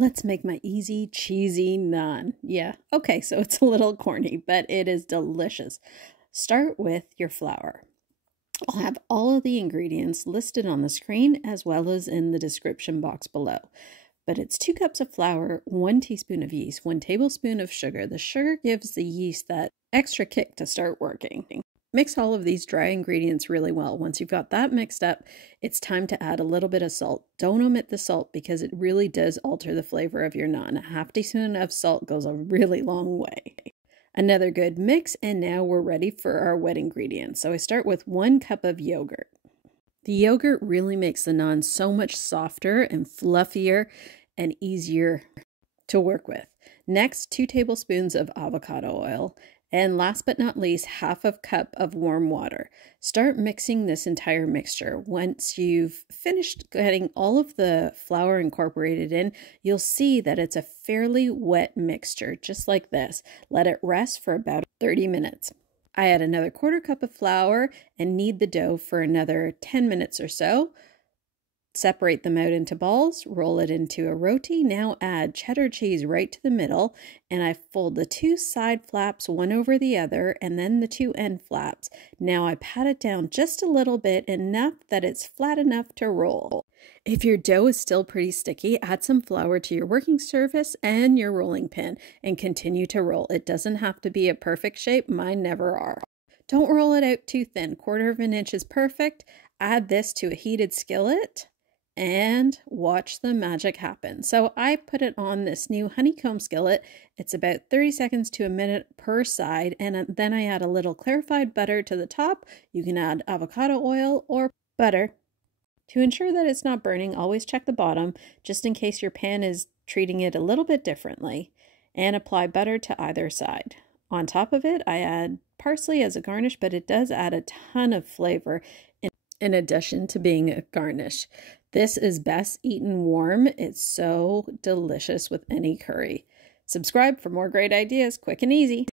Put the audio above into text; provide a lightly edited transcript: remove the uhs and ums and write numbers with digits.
Let's make my easy, cheesy naan. Yeah, okay, so it's a little corny, but it is delicious. Start with your flour. I'll have all of the ingredients listed on the screen as well as in the description box below. But it's 2 cups of flour, 1 teaspoon of yeast, 1 tablespoon of sugar. The sugar gives the yeast that extra kick to start working. Mix all of these dry ingredients really well. Once you've got that mixed up, it's time to add a little bit of salt. Don't omit the salt because it really does alter the flavor of your naan. A half teaspoon of salt goes a really long way. Another good mix, and now we're ready for our wet ingredients. So I start with 1 cup of yogurt. The yogurt really makes the naan so much softer and fluffier and easier to work with. Next, 2 tablespoons of avocado oil. And last but not least, half a cup of warm water. Start mixing this entire mixture. Once you've finished getting all of the flour incorporated in, you'll see that it's a fairly wet mixture, just like this. Let it rest for about 30 minutes. I add another 1/4 cup of flour and knead the dough for another 10 minutes or so. Separate them out into balls, roll it into a roti. Now add cheddar cheese right to the middle, and I fold the 2 side flaps one over the other and then the 2 end flaps. Now I pat it down just a little bit, enough that it's flat enough to roll. If your dough is still pretty sticky, add some flour to your working surface and your rolling pin and continue to roll. It doesn't have to be a perfect shape, mine never are. Don't roll it out too thin, 1/4 of an inch is perfect. Add this to a heated skillet and watch the magic happen. So I put it on this new honeycomb skillet. It's about 30 seconds to a minute per side, and then I add a little clarified butter to the top. You can add avocado oil or butter. To ensure that it's not burning, always check the bottom, just in case your pan is treating it a little bit differently, and apply butter to either side. On top of it, I add parsley as a garnish, but it does add a ton of flavor in addition to being a garnish. This is best eaten warm. It's so delicious with any curry. Subscribe for more great ideas, quick and easy.